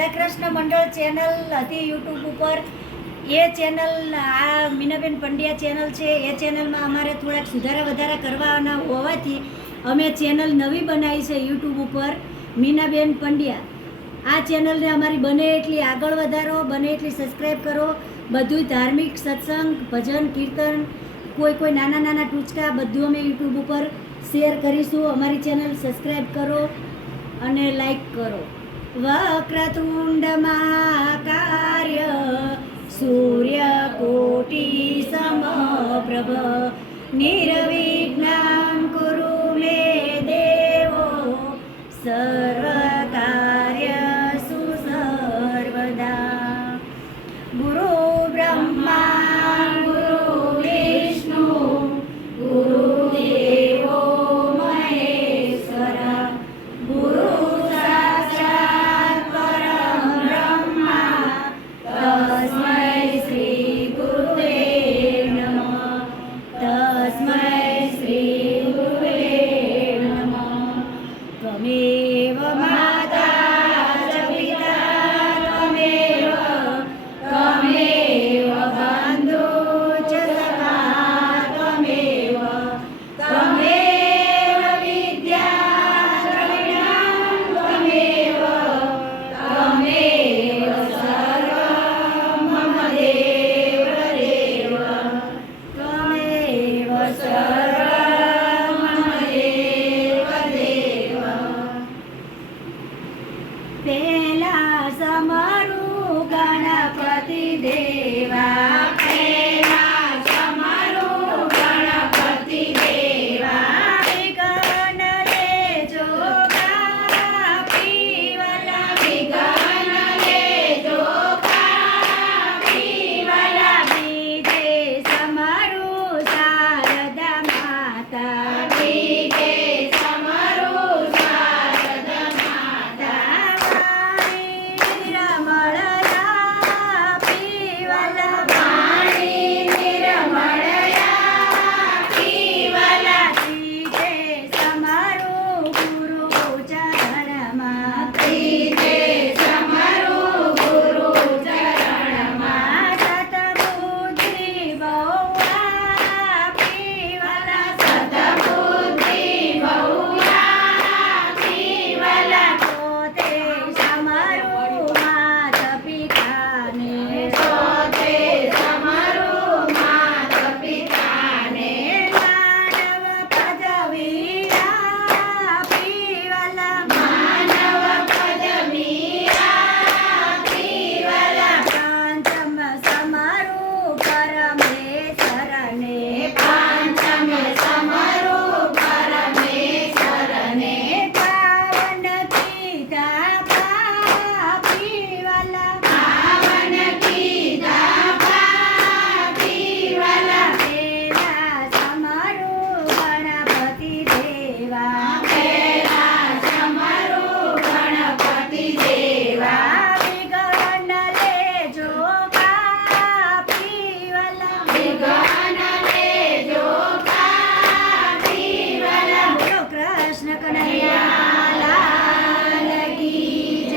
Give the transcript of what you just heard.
રાધાકૃષ્ણ મંડળ ચેનલ હતી યુટ્યુબ ઉપર. એ ચેનલ આ મીનાબેન પંડ્યા ચેનલ છે. એ ચેનલમાં અમારે થોડાક સુધારા વધારા કરવાના હોવાથી અમે ચેનલ નવી બનાવી છે યુટ્યુબ ઉપર, મીનાબેન પંડ્યા. આ ચેનલને અમારી બને એટલી આગળ વધારો, બને એટલી સબસ્ક્રાઈબ કરો. બધું ધાર્મિક સત્સંગ, ભજન, કીર્તન, કોઈ નાના નાના ટૂચકા બધું અમે યુટ્યુબ ઉપર શેર કરીશું. અમારી ચેનલ સબસ્ક્રાઈબ કરો અને લાઈક કરો. વક્રતુંડ મહાકાર્ય સૂર્યકોટિ સમપ્રભ નિર્વિઘ્ન